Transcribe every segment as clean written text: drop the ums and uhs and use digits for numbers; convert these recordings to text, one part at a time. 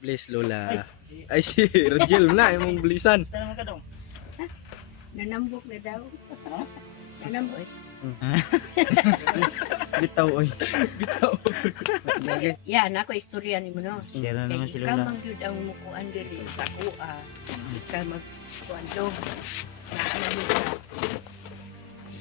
Please Lola. Ay si Rajel na imong bilisan. Basta naman ka dong. Nanambok na daw. Ha? Nanambok. Bitaw oy. Bitaw. Lagi. Yan, ako istorya ni mo no. Share na naman si Ikaw Lola. mang jud ang mukuan diri sa kuha. Ikaw magkuan do. Na ano ka.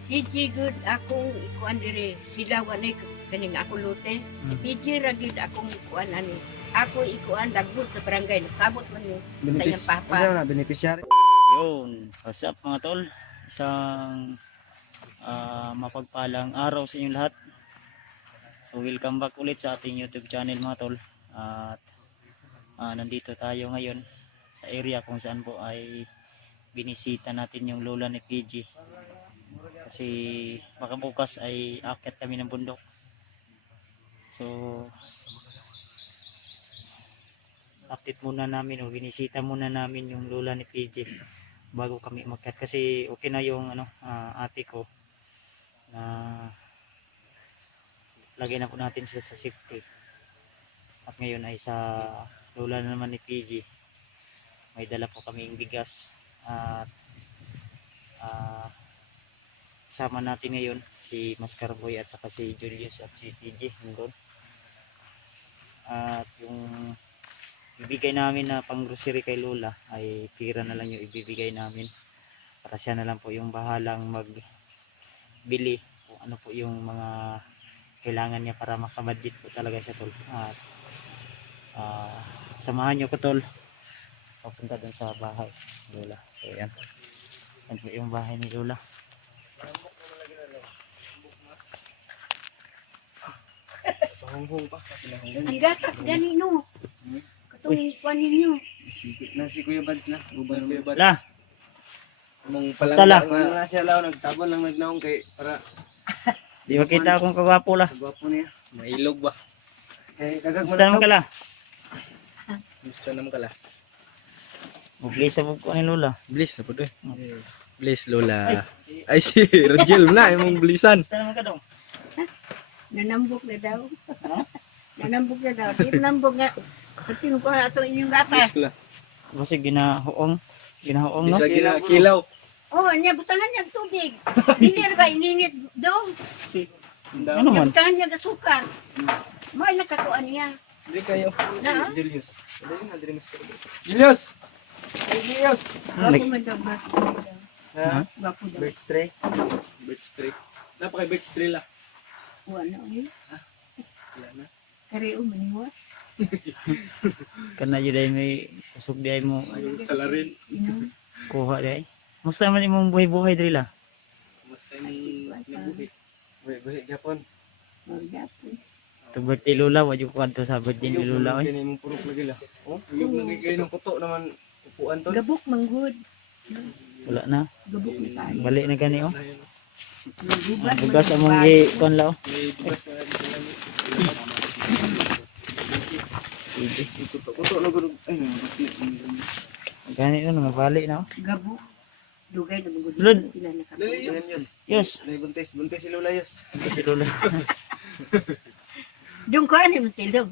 PG good akong ikuan diri. Sila wanay kaning ako lote. Si PG ra gid akong ikuan ani. Ako ikuan dagbot sa barangay. Nakabot man ni sa iyang papa. Unsa na beneficiary? Yun. What's up mga tol? Isang mapagpalang araw sa inyong lahat. So welcome back ulit sa ating YouTube channel mga tol. At nandito tayo ngayon sa area kung saan po ay binisita natin yung lola ni PG. Kasi baka bukas ay aakyat kami ng bundok. So update muna namin o binisita muna namin yung lola ni PG bago kami umakyat kasi okay na yung ate ko na lagay na po natin sila sa safety. At ngayon ay sa lola na naman ni PG may dala po kaming bigas at sama natin ngayon si Mascarboy at saka si Julius at si PG nandun. At yung ibigay namin na pang grocery kay Lola ay pira na lang yung ibibigay namin para siya na lang po yung bahalang magbili kung ano po yung mga kailangan niya para makabudget po talaga siya tol. At samahan nyo ko tol papunta dun sa bahay Lola. So yan, yan po yung bahay ni Lola. Panghong pa. Ang gatas ganino. Katong kuan ninyo. Sikit na si Kuya Bads na. Uban Kuya Bads. La, Mong Basta la. na siya lao nagtabon lang nagnaong kay para di ba kita akong kagwapo la? gwapo niya. Mailog ba? Kay dagag Gusto naman ka la? Gusto naman kala. Mublis sa ko ni Lola. Bliss na po doy. Yes. Bliss Lola. Ay si Rajel na imong bilisan. Gusto naman ka dong. Nanambok na daw. Ha? Nanambok na daw. Di nambok nga. Pati ko ato inyong gatas. Bliss la. Kasi ginahoong no? Isa gina kilaw. Oh, niya butangan niya ang tubig. Hindi ba ininit daw? Ano Niya man? butangan niya gasukar. May nakakuan niya. Di kayo. Na? Si Julius. Dali na diri mas Julius. Hey Julius. Bago man daw ba? Ha? Bago daw. Birch tray. Birch tray. Napaka birch tray la. Wala eh. Wala na. Kareo maniwas. Kana yun ay may kusog di ay mo Salarin. Inom. kuha di ay. Musta man imong buhay-buhay diri la? Mas tayong nabuhi. Buhi gapon. Magdapon. To birthday Lola, wa jud ko adto sa birthday ni Lola oy. Kini mong purok lagi la. Oh, yung lagi kayo ng kuto naman upuan to. Gabok manggod. Wala na. Gabok na tayo. Balik na gani oh. Gubat Bugas among gi kon la oh. May bukas na dito. Sige. Kuto na gud. Ay, Gani no mabalik na oh. Gabok. Dugay na manggod. Lud. Pila na ka. Yes. Nay buntis si Lola yos. Si Lola. Dung ko ani mo tilog.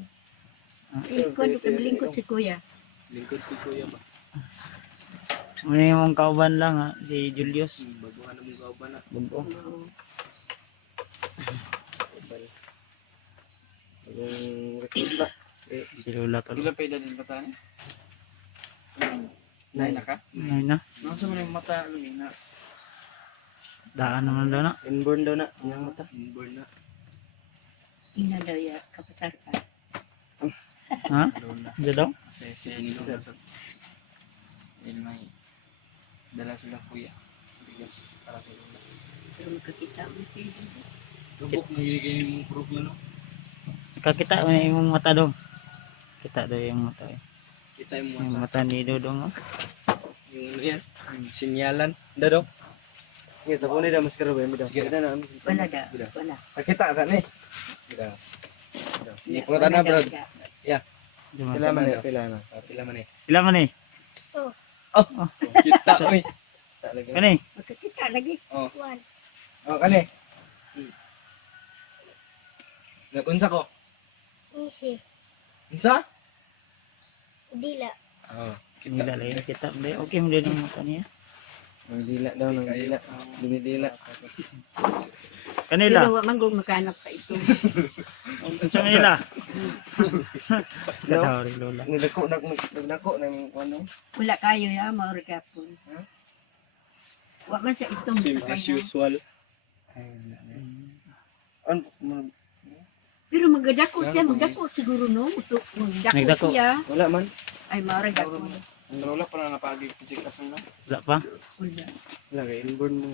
Ikaw do ka lingkod si kuya. Lingkod si Kuya ba. Ano yung kauban lang ha, si Julius. Baguhan na mong kauban na. Bugo. Yung record ba? Si Lola tol. Pila pa edad din bata ni? Nay Na ka? Ay na. Ano sa mga mata lumina? Daan naman daw na. Inborn daw na. Yang mata. Inborn na. Ina daw ya kapatar ka. Ha? Lola. Diyan daw? Si Lola to. May dala sila kuya. Bigas para kay Lola. Pero makakita mo si Lubok na giligay mong purok na no. Kakita mo na yung mata daw. Kita daw yung mata eh. Kita yung Yung mata. mata ni Dodong oh. Yung ano yan? Sinyalan. Dado. Kita po ni damas karo ba mi daw. Sige na na. wala da. Wala. Kita ka ni. Kita. Ni po na bro. Pila man eh, pila na. Pila man eh. Pila man eh. Kita oi. Talaga. Kani? Makakita lagi. Oh. Kuan. Oh, kani. Nakunsa ko. Isi. Unsa? Dila. Oh. Nila lang kita. Okay mo din ang mata niya. Ang dila daw ng dila. Dumidila. Kanila. Pero wa man gud makanak sa ito. Sa nila. Katawa rin lola. Nagdako ng ano. Wala kayo ya maori kapon. Wa man sa itong Same sa as kayo. usual. Ano? Pero magdako siguro no. Magdako Nagdako. siya. Wala man. Ay maori kapon. Pero wala pa na napag-check up na. Wala pa. Wala. Wala kay inborn mo.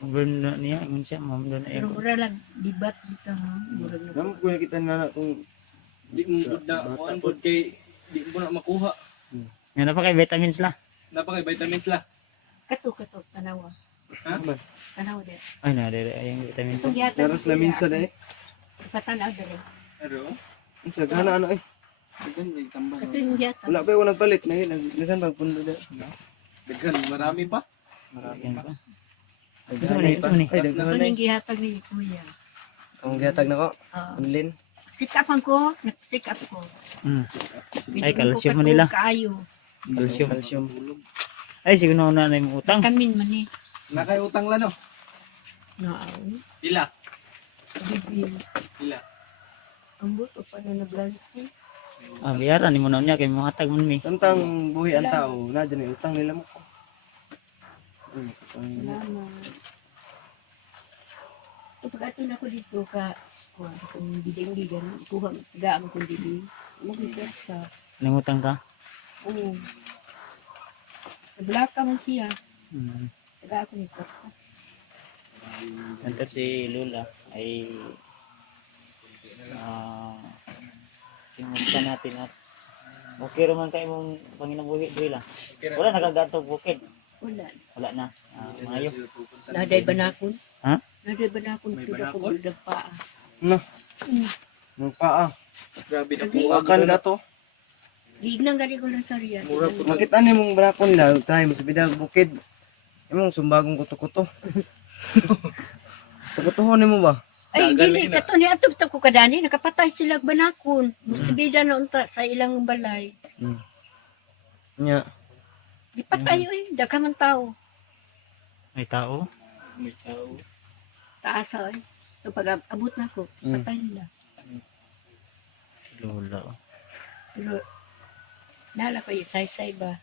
Burn na niya. Ingon siya. Ma'am doon na Pero mura lang dibat dito ha. Mura lang. Namo ko kita na kung Di mo good na kuan good kay di mo na makuha. Nga na pa kay vitamins la. Napakay vitamins la. Kato tanawa. Ha? Tanawa din. Ay na, dere ayang vitamins. Itong yata. Daras lamisa na eh. Patanaw din. Pero Sa gana ano eh. daghan ray tambal. Kato yung yata. Wala pa yung nagpalit. Nagkan bang pundo na. Daghan marami pa. Yan pa. Daghan Ito pa. ni. Ay, Ito daghan na yung gihatag ni Kuya. Ang gihatag na ko. Online. Sick upan ko. Nag-sick up ko. Ay, calcium Pinuno ko nila. kato Kaayo. Calcium. Calcium. Ay, siguro na na yung utang. Kamin man eh. Nakay utang la no. Naaw. Ila. Bibil. Ila. Ang buto pa na naglansi. Ah, biyaran ni mo na niya kay mo hatag man mi. Tantang buhi ang tao. Na dyan eh. Utang nila mo. Salamat. Kapag ato na ko dito ka, kung bideng-bigan, kuha, tigaan ko dito. Mag-ipas ka. Nangutang ka? Oo. Nablaka man siya. Hmm. Taga ako nito. Enter si Lula ay kinusta natin at okay raman kayo mong panginabuhi Drila. Wala nagagatog bukid. Wala. Wala na. Mayo. Naday banakon. Ha? Naday banakon. May Tuda ko banakon? bulag paa. No. Hmm. Magpaa. Grabe na Lagi. po. Akan ka to. Gignang gari ko lang sa riyan. Mura po. Makita ni mong brakon la. Tayo mo sa bidag bukid. Imong sumbagong kuto-kuto. Kutukutohon ni mo ba? Ay, Dagan dili. na. Kato ni atop-top ko kadani. Nakapatay sila banakon. Musibida na unta sa ilang balay. Nya. Di patay eh. Daga man tao. May tao. May tao. Taas eh. So pag abot na ko, patay nila. Lula. Pero, nala ko isay-say ba?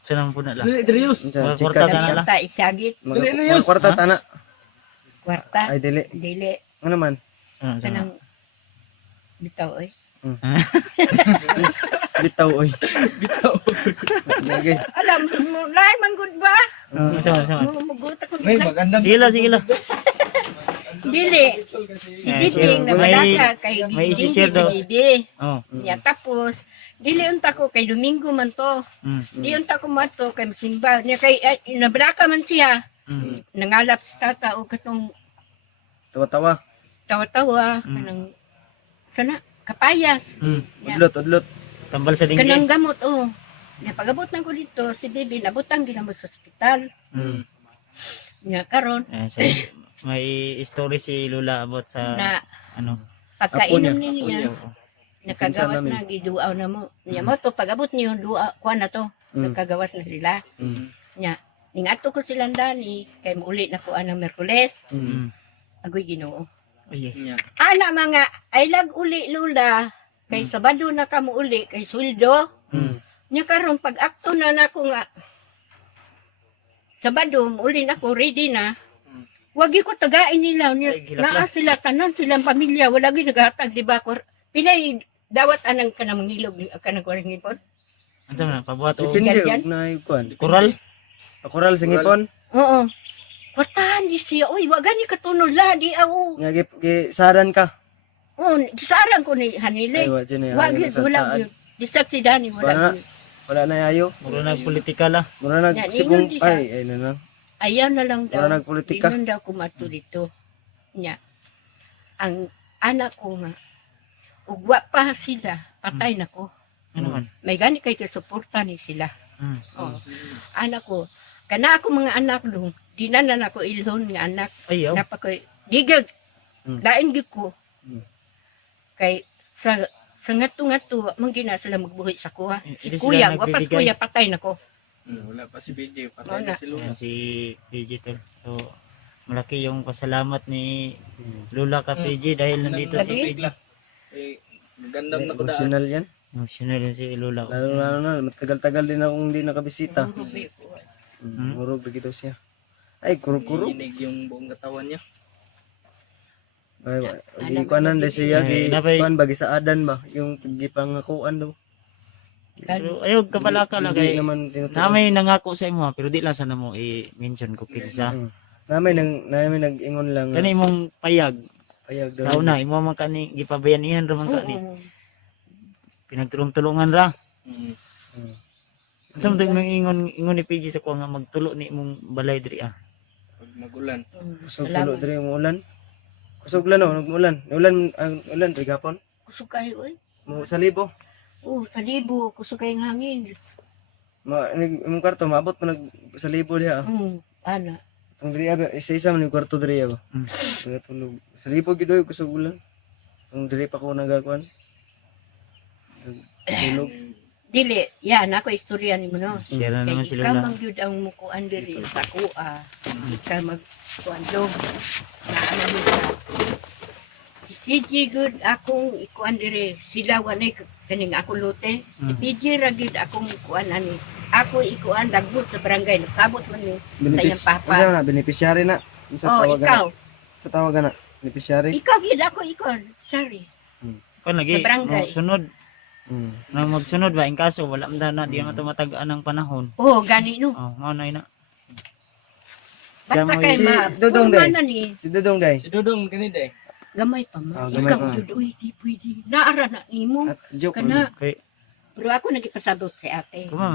Saan naman po na lang? Dili Darius. Mga Chika. kwarta sana Sabi la. ta isagit, Mga kwarta Ha? tana. kwarta, Ay dili. dili, Ano man? Saan? kanang bitaw eh. Bitaw oy. Bitaw. Lagi. Alam mo, lain man good ba? Saan? Muguta ko May na. magandang Sige lang. Dili, si Diding na malaka kay may Diding isi-share si daw. Bibi. Oh. Ya tapos, dili unta ko kay Domingo man to. Di unta ko mato kay Simba. Niya kay nabraka man siya. Nangalap sa tata o katong Tawa-tawa. tawa-tawa kanang sana kapayas. Ya. Udlot. Tambal sa Kanang dingding. gamot, oh. Napagabot na ko dito, si Bibi, nabutang ginamot sa ospital. Nga karon May story si Lula about sa na ano. Apo niya. pagkainom ni niya, Pinsan nakagawas namin. na, giduaw na mo. Niya mo to, pagabot niyo, duaw, kuha na to. Nakagawas na sila. Nya, ningato ko silang dani, kay mauli na ko anang Merkules. Agoy Ginoo. Ay, niya. Ana mga, ay lag uli lula, kay Sabado na ka mo uli, kay sweldo. Nya karon pag akto na nako nga, Sabado, uli na ko, ready na. Wagi ko tagain nila. Ay, gilak Naa sila, tanan silang pamilya. Wala ginagahatag, di ba? Pilay, dawat anang ka na mangilog, ka na kuwaring ipon. ano na pabuhat o Depende Ganyan? og na kuan. kural? Pakural sa ngipon. Oo. Kwartahan di siya. Uy, wag gani katunol la, di ako. Nga gisaran ka. Oo, gisarang ko ni Ay Hanile. wa dyan eh. Wag yun, wala yun. Disag si Dani, Wala. wala yun. Wala na yayo. Muro na politika la. Mura nag Yan, sigong ingon diha. ay na lang. Ayaw na lang daw. Wala nagpolitika. Di nun daw kumato dito. Nya. Ang anak ko nga, ugwa pa sila, patay na ko. Ano man? May gani kay kasuporta ni sila. Mm. Oh. Anak ko, kana ako mga anak dong, di na ako ilhon nga anak. Ayaw. Napa ko, digag, Mm. dain gid ko. Mm. Kay sa Sa ngato-ngato, manggina sila magbuhi sa kuha. Si Hindi kuya, sila wapas nagbibigay. kuya, patay na ko. Wala pa si BJ, patay Wala. na si Luna. Ayan, si PG tol. So, malaki yung pasalamat ni Lula ka PG dahil nandito Lagi. si PG. Magandang na ko daan. Emotional yan. Emotional yun si Lula. Lalo na, matagal-tagal din akong hindi nakabisita. Rubi ko. Murog lagi daw siya. Ay, kurog-kurog. Inig yung buong katawan niya. Ay, di kuanan na siya, Ay, di napay- kuan bagi sa adan ba, yung gipangakuan daw. Pero ayog kapalaka lang Hindi kay naman tinutuloy. namay nangako sa imo pero di lang sana mo i-mention ko kinsa. Namin nag-ingon lang. Kani imong payag Payag daw. sa una imo man kani gipabayanihan ra man kani. Oo. Pinagtulong-tulungan ra. Mm. Mm. Unsa man tong ingon ni PG sa ko nga magtulo ni imong balay diri ah. Pag magulan. Kusog Salamat. tulo diri mo ulan. Kusog lan nagmulan. Ulan ang ulan gapon. Kusog kayo, oy. Mo sa libo. Oh, sa libo, kusog kayong hangin. Imong kwarto maabot pa nag sa libo diha. Ana. Ang diri ba isa-isa man yung kwarto diri ba. Mm. Natulog. Sa libo gidoy kusog ulan. Ang diri pa ko nagakuan. Tulog. Dili, yan, ako istorya ni mo, no? Share na naman Kay si ikaw Lula. mang yun ang mukuan diri sa kuha. Ikaw magkuan do. Na ano mo ka. Si PG good akong ikuan diri. Sila wanay kaning ako lote. Si PG ragid akong kuan ani. Ako ikuan dagbot sa barangay. Nagsabot man ni Benefis. Sayang papa. Unsa na beneficiary na? Unsa Oh, tawagan? ikaw. Sa tawagan na beneficiary. Ikaw gid ako ikuan. Sorry. Kon lagi Sa barangay. mo sunod Mm. na magsunod ba in kaso wala man na di man matagaan ng panahon. Oh, gani no. Oh, mao na ina. Basta Siya mo kay si ma. Dodong Dodong day. ni. Si Dodong day. Si Dodong kanina eh. Gamay pa ma. Gamay Ikaw pa. jud oy di pwede. Naara na nimo. At joke. Kana. Kay Pero ako nagipasabot kay ate. kuma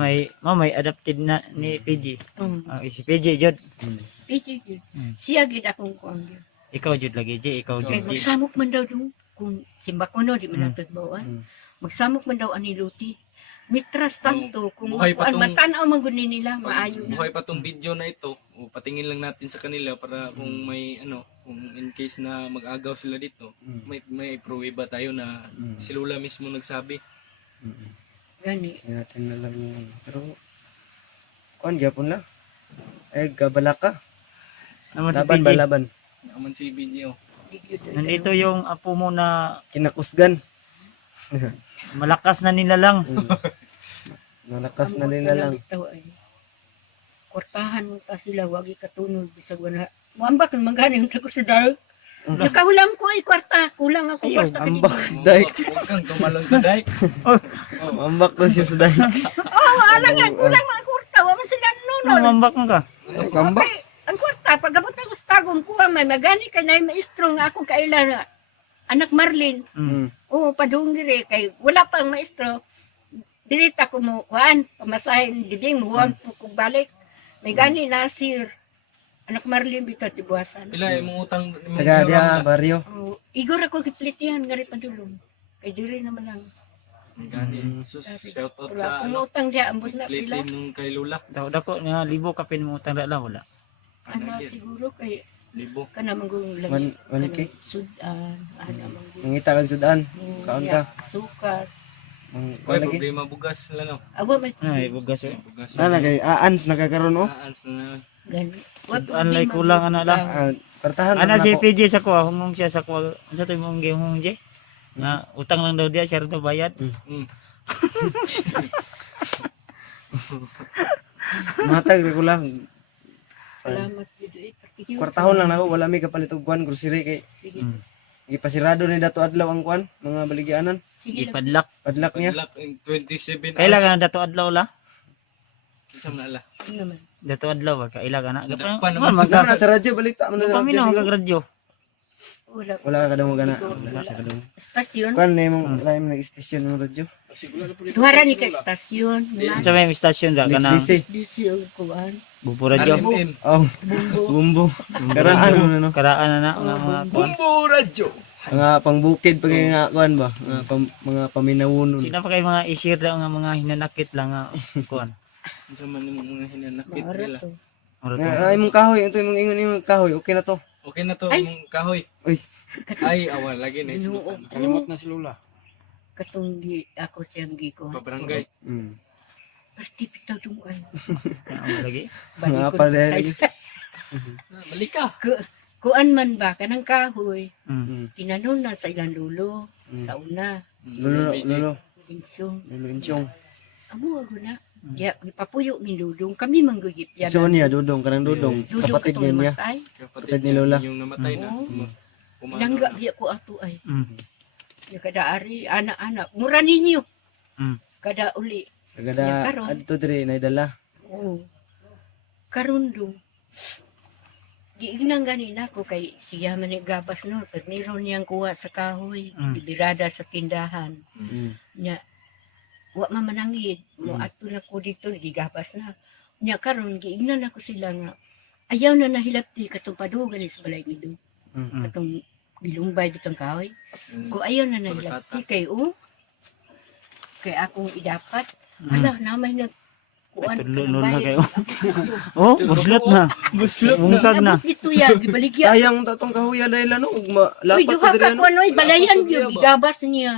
may adapted na ni PG. Mm. Si PG jud. PG gid. Mm. Siya gid akong kuan gid. Ikaw jud lagi J, ikaw Kay jud J. magsamok man daw dun. Kung simba ko no, di man Mm. natin bawaan. Mm. Magsamok man daw ani Luti. Mitras tanto. Kung buhay pa kuan, tong- matanaw man gud nila, maayo na. Buhay pa tong video na ito. Patingin lang natin sa kanila para kung may ano, kung in case na mag-agaw sila dito, may pruweba tayo na si Lula mismo nagsabi. Gani. Natin na lang yun. Pero kuan gyapon la. Ay gabalaka. Naman si Laban PG. ba laban? Naman si video. Di gyud. Nandito yung apo mo na Kinakusgan. malakas na nila lang. Nalakas na nila lang. Kortahan mo ta sila, wagi katunod bisag wala. Muambak man gani yung tago sa daig. Nakahulam ko ay kwarta, kulang ako Ayaw, kwarta Ambak kanina. dike. Huwag kang tumalon sa dike. Ambak na siya sa dike. Oh, wala nga kulang mga kwarta, wa man sila nunol. Mambak mo ka. Ay, Ambak. Ang kwarta, pagabot ako sa tagong kuha, may magani ka na yung maestro nga akong kailan na anak Marlin. Mm. Oo, padung dire, kay wala pang maestro. Dirita ko mo, kuhaan, pamasahin, dibing, muwan po kong balik. May gani nasir. Anak Marlin, bita tibuasan. Pila yung utang. Taga dia baryo. Oh, igor ako kiplitihan, nga rin padulong. Kay dire naman lang. Gani. Sus, shout out Pero sa akong ano. utang diya, ambot na pila. Plitin nung kay Lula. Dako nga libo ka pin mo tanda lang wala. Ano siguro, kay Libo. kanamang gulong One- langis. 1K? Sudan, ano mang gulong. Mangita kag sudan. Kaon ka. Asukar. Mang May kuan lagi. problema bugas. Wala no. Awa may Ay bugas eh. Bugas. Na kay aans nakakaroon oh. Aans na. gani. Wa Anlay problema, kulang ana la. Ah, Partahan Ana naman si ako. PG sa ko, humong siya sa ko. Unsa to imong gihong J? Na utang lang daw dia siya rin daw bayad. Mm. Matag ra ko lang. Salamat gid eh. Particular. Kwartahon lang ako, wala mi kapalit og kuan grocery kay Sige. Mm. gipasirado ni dato adlaw ang kuan, mga baligyanan. Sige lang. Ipadlak. Padlak niya. Padlak in 27 Kailangan dato adlaw la. Isang na ala. Ano naman. Dato adlaw ba kailangan na. Nadakpan Man naman. Ano na sa radyo balita man na sa Pamino radyo. ka radyo. Wala. Wala ka kadamo gana. Wala. Wala sa kadamo. Stasyon. Kuan na imong lain na istasyon ng radyo. Duhara ni ka stasyon. Na. Sa may stasyon da kana Next DC. DC o kuan. bubo radyo. RMN. Oh, Bumbo. bumbo. Karaan mo na no. Karaan na nga mga kuan. Bumbo radyo. Mga pangbukid pag nga kuan ba, mga paminawunon. Sino pa kay mga i-share daw nga mga hinanakit lang nga kuan. Sa man yung mga hinanakit Maara nila. to. Oro to. Ay mong kahoy, ito imong ingon imong kahoy, okay na to. Okay na to Ay. yung kahoy. Uy. Ay, awa lagi na Ginoo isuot. ko. na si Lula. katong ako siyang giko. Pabarangay. Pasti pitaw dungan. Ano lagi? Nga pa rin lagi. Bali ka. Kuan man ba kanang kahoy. Mm. Tinanon na sa ilang lulo. Sa una. Lolo. Insyong. Lolo insyong. Amo ako na. Ya, ipapuyo mi dudong. Kami manggugip yan. So niya dudong kanang dudong. Dudong Kapatid katong niya. namatay. Kapatid ni Lola. Yung namatay na. Oo. Umano Langga na. biya ko ato ay. Mm. Ya kada ari anak-anak. Mura ninyo. Mm. Kada uli. Ya, Kagada karon. adto diri naidala. Oo. Karon do. Giignang ganin ako kay siya man ni gabas no. Pag meron niyang kuha sa kahoy. Ibirada sa tindahan. Nya wa mamanangid mo ato na ko dito gigabas na nya karon giingnan ako sila nga ayaw na nahilapti katong padugan sa balay nido katong gilumbay bitong kahoy ko ayaw na nahilapti kay kay akong idapat hala namay na kuan Tulunod na kayo. Oh, buslot na. Mungkag na. Ito ya gibaligya Sayang tatong kahuya dahil ano uy malapat duha to diri ka ano. kuan oy balayan Malapat to diri, gyud ba? gigabas niya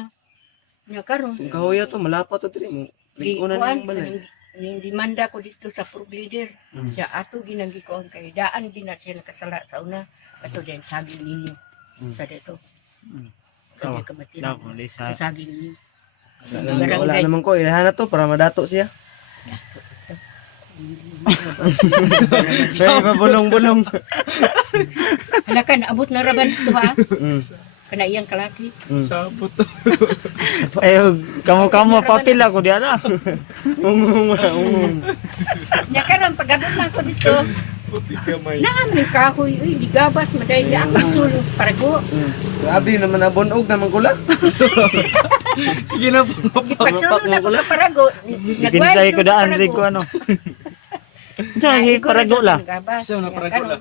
nya karon Ang kahuya to malapat to diri mo. Lingkunan kuan ng balay. yung demanda ko dito sa proof leader siya ato ginagikuan kay daan din na siya nakasala sa una ato din saging ninyo sa dito Oh, kaya kamatira Lako, Lisa. saging ninyo Wala naman ko ilahan na to para madato siya. Say mabulong-bulong. hala ka naabot na raban ito ha Mm. kana iyang kalaki Sabot. Ayo, kamu papil ako diyan na. nya karon pagabot na ako dito Puti ka may. naamin kahoy uy digabas maday ang sulod parago Grabe naman abunog naman kula. Sige na po. gipagsulod ako sa parago Pinsay ko daan rin ko ano. Saan si Parago la? Siya na Parago la.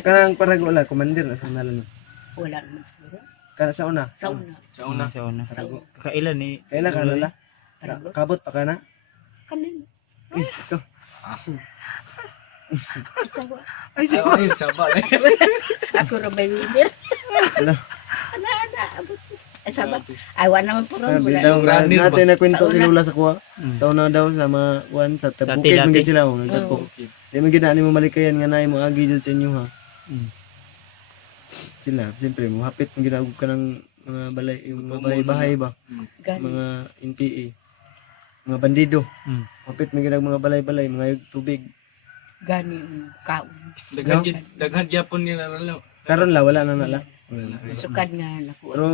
Kanang parago la commander na sandalan. wala naman siguro Kana sa una. sa una Sa una. Sa una. Parago. Kailan ni? Kailan ka lala? parago Kabot pa ka na? kami Ikaw. isawa Ay, saba. ako ra may leader Ano? ana abot saba ay wala naman po ron Sabi wala daw Runner ba? natin na kwento Sa ni una. Lola sa kuha. Sa una daw sa mga kuan sa Dati, tabukid dati. mga sila nagdako. Okay. Di man gid mo malikayan nga naay mo agi jud sa inyo ha. Sila siyempre mo hapit mo ginagog ka ng mga balay yung mga bahay-bahay ba, gani mga NPA. Mga bandido. Mm. Hapit mo ginag mga balay-balay, mga tubig. gani kaon Daghan gyapon nila ralo. Karon la wala na nala. Wala na. sukad nga nakuha Pero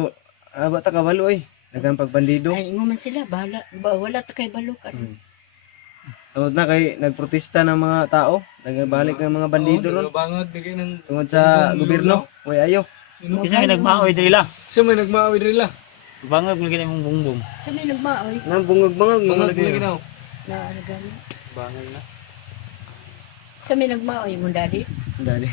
bata ka balo eh. Dagang pagbandido. ay ingo man sila bahala wala ta kay balukan Tungod na kay nagprotesta ng mga tao, nagbalik ng mga bandido ron. Bangag digay nang Tungod sa gobyerno, way ayo. Kasi may nagmaoy diri la. sa may nagmaawid rila. Bangag mo gini mong bungbong. sa may nagmaoy Nang bungag-bungag mga Bangag lagi. lagi na. na ano gani Bangag na. sa may nagmaoy mo daddy Dadi.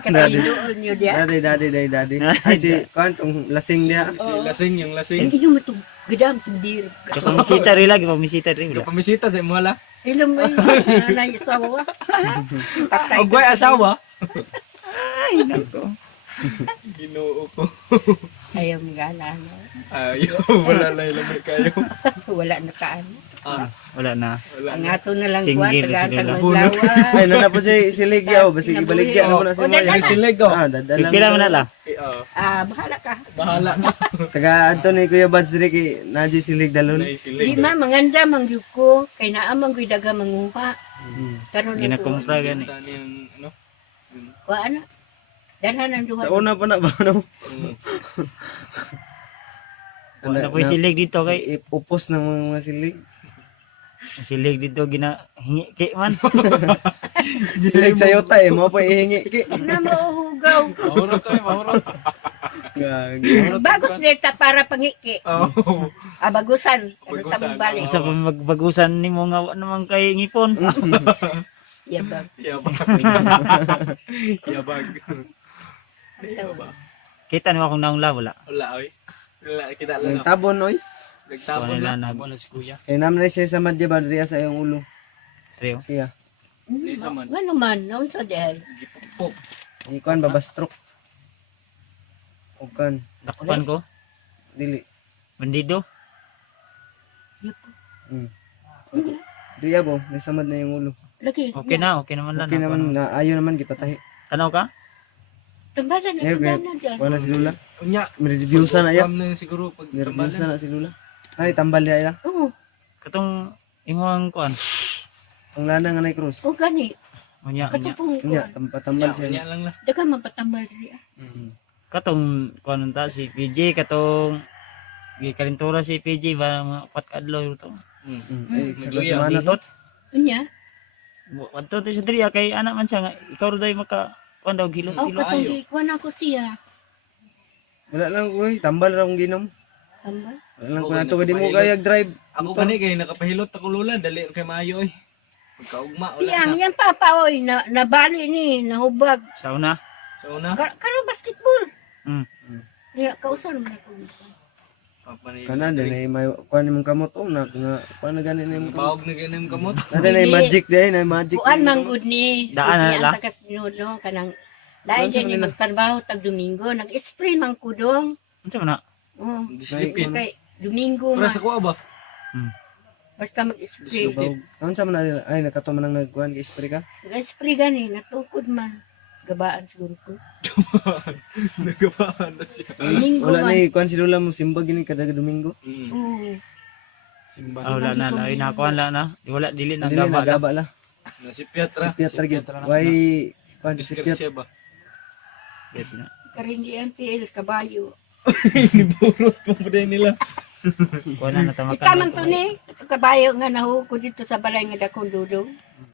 katayo niyo dia Dadi. Ay si kantong lasing dia. Si lasing yung lasing. hindi mo to gedam tindir Pamisita rin lagi, pamisita rin. Wala. Pamisita sa imo la. ilom ay nanay sawa patay Ogway asawa. Ay, nako. Ginoo ko. ayaw mo gana ano Ayo, wala na ilamay kayo. wala na kaano Wala na. Wala ang na. ato na lang Single kuha na tagatang sila. maglawa Ay nana po si Ligyaw, basi ibaligya na mo na si O, dala Maya. na. Silig ko. Dadala. Pila man na la. bahala ka Bahala na. Taga adto ni Kuya Bads diri kay Naji Silig dalon. di Silig. ma manganda mangyug ko kay naamang ko'y daga mangumpa karon na ko Ginakumpra gani. Ano? kuha ano dala ng duha Sa una pa na ba no? Wala po silig dito kay Upos ng mga silig. silig dito gina hingi kay man. Silig sa yota mo pa ihingi ki. na mauhugaw Mahurot to, mahurot. Gagi. bagos neta para pangiki Oh. bagusan ano Bagusan, sa balik Sa magbagusan nimo nga wa naman kay ngipon. yabag Yabag. Yabag. basta Kita nimo akong naong la wala. Wala oy. Wala kita lang. Nagtabon oy. Nagtapon Wala na. na. Wala si kuya. Kay naman siya sa madya ba diri sa iyong ulo. Trio. Siya. Di sa man. nga naman naon sa dihay Gipupok. Ikuan ba bastrok. Ukan. Dakupan ko. Dili. Bandido. Iya po. Mm. Hindi. Diya bo, nasamad na yung ulo. Lagi. Okay na, okay naman lang. Okay naman na ayaw naman gipatahi. Tanaw ka? Tambalan na Eh, tambalan dyan. Wala si Lula. Unya, Meridiusa na ya. pag- na siguro pag Meridiusa tambalan. na si Lula. Ay, tambal niya ila. Oo. Katong imong kuan. Ang lana nga na cross. O gani. Unya, unya. Katupong Nya, kuan. tambal Unya, siya. unya lang la. Daga mapatambal rin. Katong kuan ta si PJ katong gikalintura si PJ ba mga 4 ka adlaw to. Ay, sa Nagluya, semana to. Unya. Adto ti sa diri kay anak man siya nga ikaw ray maka kuan daw O hilot-hilot. katong gikuan ako siya. Wala lang, uy, tambal ra akong ginom. Tambal. Wala lang Okay, kung nato di mo nagpapahilot. kayag drive. Ako kani kay nakapahilot ako lula, dali kay maayo eh. Pagkaugma wala Yang, na. yang papa oy, nabali ni, nahubag. Sa una. So na, Karo basketball. Mm. Dira kausan man ako. papa ni. Kana din ay may kuan nimong kamot oh na nga kuan na gani nimong kamot. Baog na ganun kamot. Nada na Dili. magic din, na magic. Kuan man gud ni. Daan na Sige, la? ang taga-sinudo kanang lain Kuan sa din ni kanila? magtrabaho tag Domingo, nag-spray man ko dong. Unsa man na? Oh, Dislipin. kay Domingo Para man. sa kuha ba? Basta mag-spray. Subaw. Ano sa man na ay nakato man ang nagkuan kay spray ka? Nag-spray gani, natukod man. Gabaan siguro ko. Nagabaan na siya. Domingo Wala man. na kuan si Lola mo simba gini kada Domingo. Oo. Simba. Ah, wala na, lain na kuan la na. Di wala dili na Dili gaba. na gaba la. Na si Piatra. Si Piatra gid. Piatra na. Why kuan si Piatra? Disgrasya ba? Karindian TL, kabayo. Niburot pa pa din nila. Kuan na natamakan. Ita man to ni, kabayo nga nahukod dito sa balay nga dakong dudong.